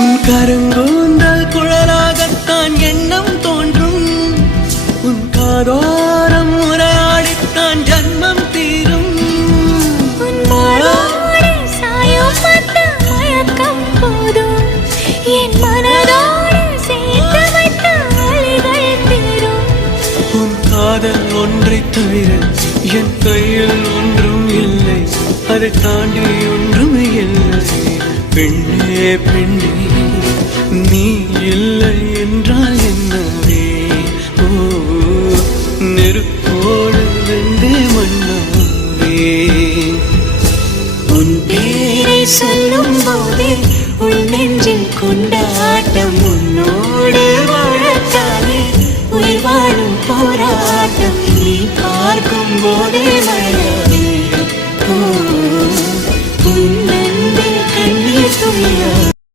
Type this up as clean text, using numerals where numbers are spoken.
உன் கருங்கூந்தல் குழலாகத்தான் எண்ணம் தோன்றும். உன் காதோரம் உரையாடித்தான் ஜன்மம் தீரும். உன் மாறோடு சாயம் பார்த்த மயக்கம் போதும். என் மனதோடு சேர்த்து வைத்த வழிகள் தீரும். உன் காதல் ஒன்றை தவிர என் கையில் ஒன்றும் இல்லை. அதை தாண்டி ஒன்றும் இல்லை. பெண்ணே பெண்ணே நீ இல்லை என்றால் என்னவே? ஓ நெருப்போடு வெந்தே மண்ணாவே. உன் பேரை சொல்லும் போதே உன்னை